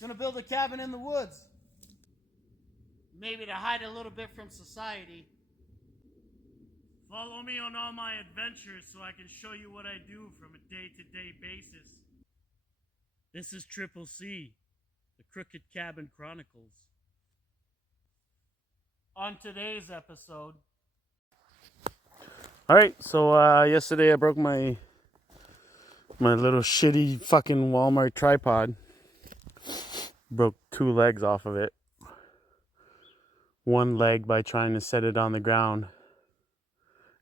Gonna build a cabin in the woods. Maybe to hide a little bit from society. Follow me on all my adventures so I can show you what I do from a day-to-day basis. This is Triple C, the Crooked Cabin Chronicles. On today's episode... Alright, so yesterday I broke my little shitty fucking Walmart tripod. Broke 2 legs off of it. One leg by trying to set it on the ground,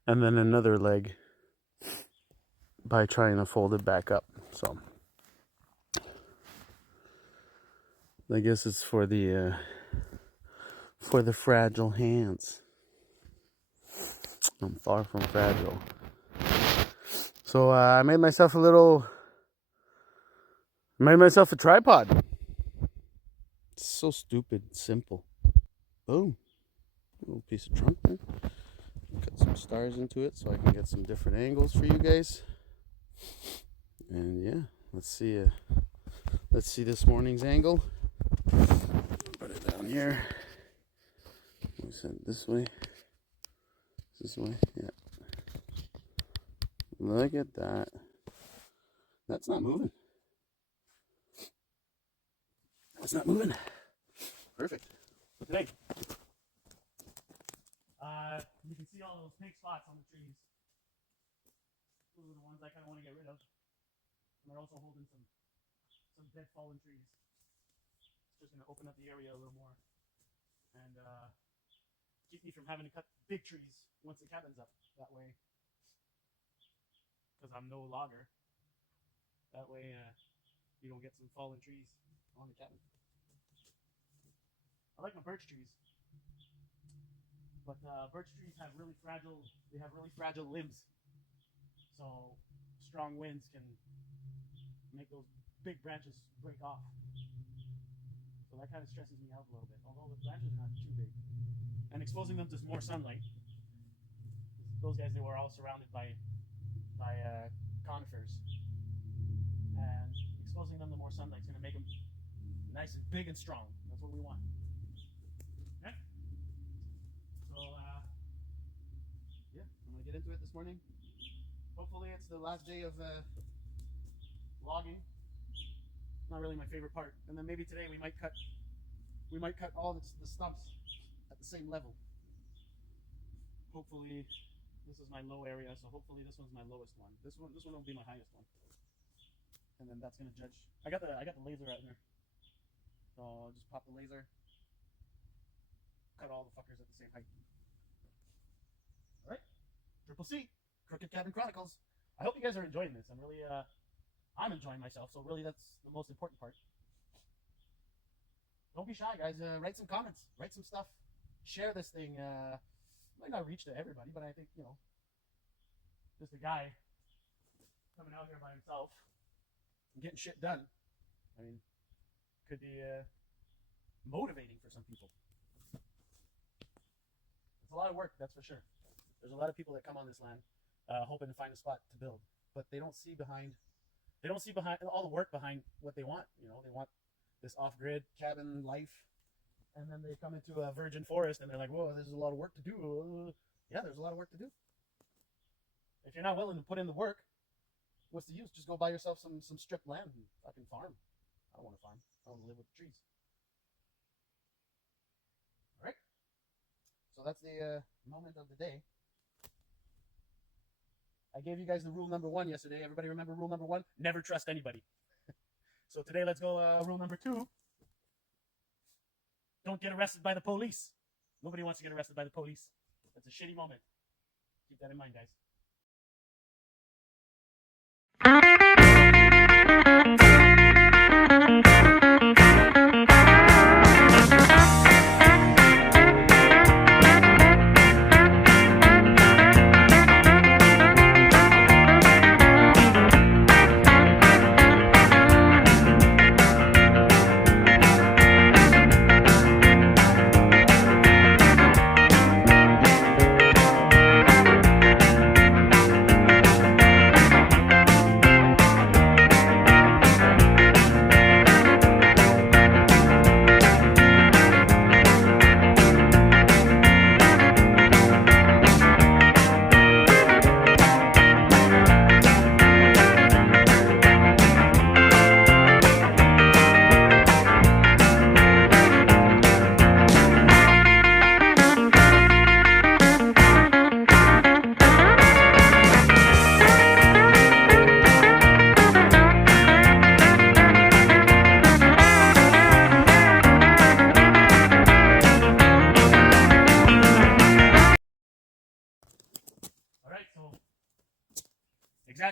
and then another leg by trying to fold it back up. So I guess it's for the fragile hands. I'm far from fragile. So I made myself a tripod. It's so stupid, simple. Boom. A little piece of trunk there. Cut some stars into it so I can get some different angles for you guys. And yeah, let's see this morning's angle. Put it down here. We send it this way. This way, yeah. Look at that. That's not moving. That's not moving. Perfect. Today, you can see all those pink spots on the trees. Those are the ones I kind of want to get rid of. And they're also holding some dead fallen trees. It's just going to open up the area a little more. And keep me from having to cut big trees once the cabin's up. That way, because I'm no logger. That way, you don't get some fallen trees on the cabin. I like my birch trees, but birch trees have really fragile limbs. So strong winds can make those big branches break off. So that kind of stresses me out a little bit, although the branches are not too big. And exposing them to more sunlight. Those guys, they were all surrounded by conifers. And exposing them to more sunlight is going to make them nice and big and strong. That's what we want. Okay? So, yeah, I'm going to get into it this morning. Hopefully it's the last day of logging. Not really my favorite part. And then maybe today we might cut all the stumps at the same level. Hopefully this is my low area, so hopefully this one's my lowest one. This one will be my highest one. And then that's gonna judge. I got the laser out here. So I'll just pop the laser, cut all the fuckers at the same height. Alright. Triple C, Crooked Cabin Chronicles. I hope you guys are enjoying this. I'm really I'm enjoying myself, so really that's the most important part. Don't be shy, guys. Write some comments, write some stuff, share this thing. Might not reach to everybody, but I think, just a guy coming out here by himself and getting shit done, I mean, could be motivating for some people. It's a lot of work, that's for sure. There's a lot of people that come on this land hoping to find a spot to build, but they don't see behind all the work behind what they want. They want this off-grid cabin life, and then they come into a virgin forest and they're like, whoa, this is a lot of work to do. Yeah, there's a lot of work to do. If you're not willing to put in the work, what's the use? Just go buy yourself some stripped land and fucking farm. I don't want to farm. I want to live with the trees. All right. So that's the moment of the day. I gave you guys the rule number 1 yesterday. Everybody remember rule number 1? Never trust anybody. So today, let's go rule number 2. Don't get arrested by the police. Nobody wants to get arrested by the police. That's a shitty moment. Keep that in mind, guys.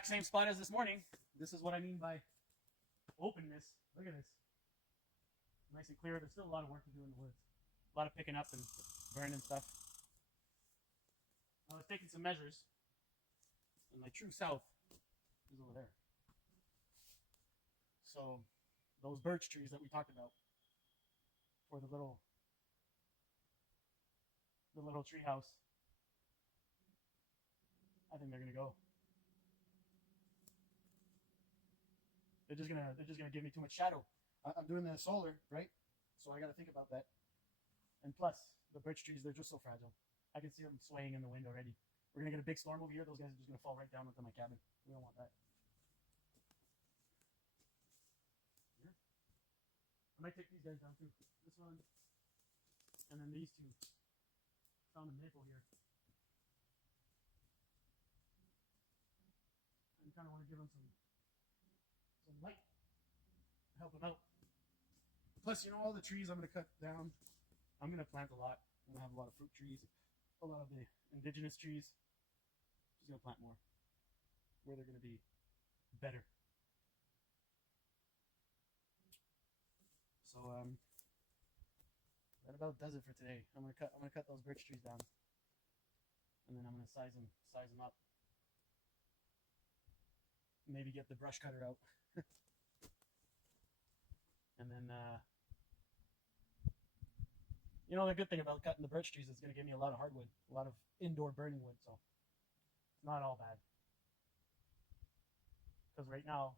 exact same spot as this morning. This is what I mean by openness. Look at this. Nice and clear. There's still a lot of work to do in the woods. A lot of picking up and burning stuff. I was taking some measures, and my true south is over there. So those birch trees that we talked about for the little tree house, I think they're gonna go. They're just gonna give me too much shadow. I'm doing the solar, right? So I got to think about that. And plus, the birch trees, they're just so fragile. I can see them swaying in the wind already. We're gonna get a big storm over here. Those guys are just gonna fall right down into my cabin. We don't want that. Yeah. I might take these guys down too. This one, and then these two. Found a maple here. I kind of want to give them some light, help them out. Plus, you know, all the trees I'm going to cut down, I'm going to plant a lot. I'm going to have a lot of fruit trees, a lot of the indigenous trees. Just going to plant more where they're going to be better. So that about does it for today. I'm gonna cut those birch trees down, and then I'm gonna size them up. Maybe get the brush cutter out, and then you know, the good thing about cutting the birch trees is it's gonna give me a lot of hardwood, a lot of indoor burning wood. So it's not all bad. Because right now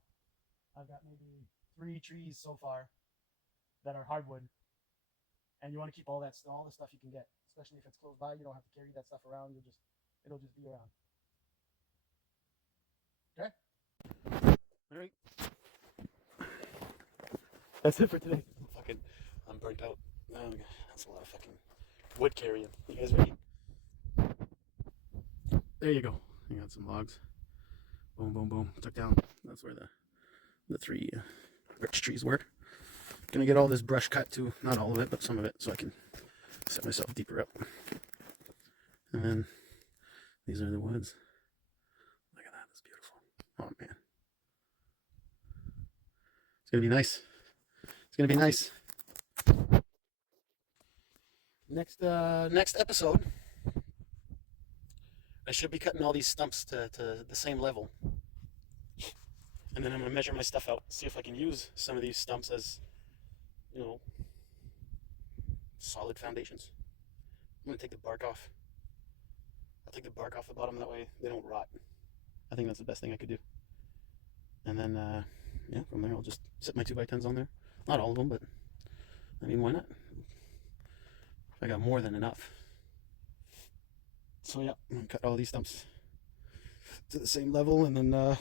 I've got maybe 3 trees so far that are hardwood. And you want to keep all the stuff you can get, especially if it's close by. You don't have to carry that stuff around. It'll just be around. Okay. All right. That's it for today. I'm burnt out. That's a lot of fucking wood carrying. You guys ready? There you go. I got some logs. Boom, boom, boom. Took down. That's where the 3 birch trees were. Gonna get all this brush cut too, not all of it, but some of it, so I can set myself deeper up. And then these are the woods. Look at that, that's beautiful. Oh man, it's gonna be nice. It's gonna be nice. Next episode, I should be cutting all these stumps to the same level, and then I'm gonna measure my stuff out, see if I can use some of these stumps as, you know, solid foundations. I'm gonna take the bark off. I'll take the bark off the bottom, that way they don't rot. I think that's the best thing I could do. And then, yeah, from there I'll just set my 2x10s on there. Not all of them, but I mean, why not? I got more than enough. So yeah, I'm gonna cut all these stumps to the same level, and then I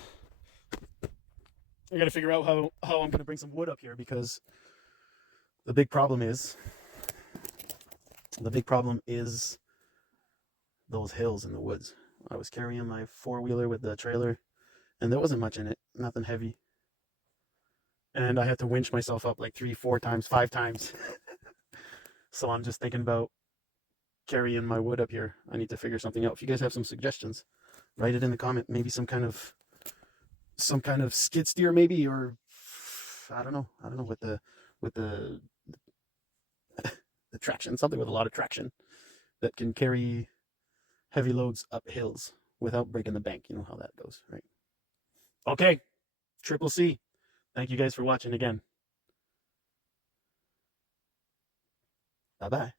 gotta figure out how I'm gonna bring some wood up here, because the big problem is those hills in the woods. I was carrying my 4-wheeler with the trailer, and there wasn't much in it, nothing heavy. And I had to winch myself up like 3, 4 times, 5 times. So I'm just thinking about carrying my wood up here. I need to figure something out. If you guys have some suggestions, write it in the comment. Maybe some kind of skid steer, maybe, or I don't know with the traction, something with a lot of traction that can carry heavy loads up hills without breaking the bank. You know how that goes, right? Okay, Triple C. Thank you guys for watching again. Bye-bye.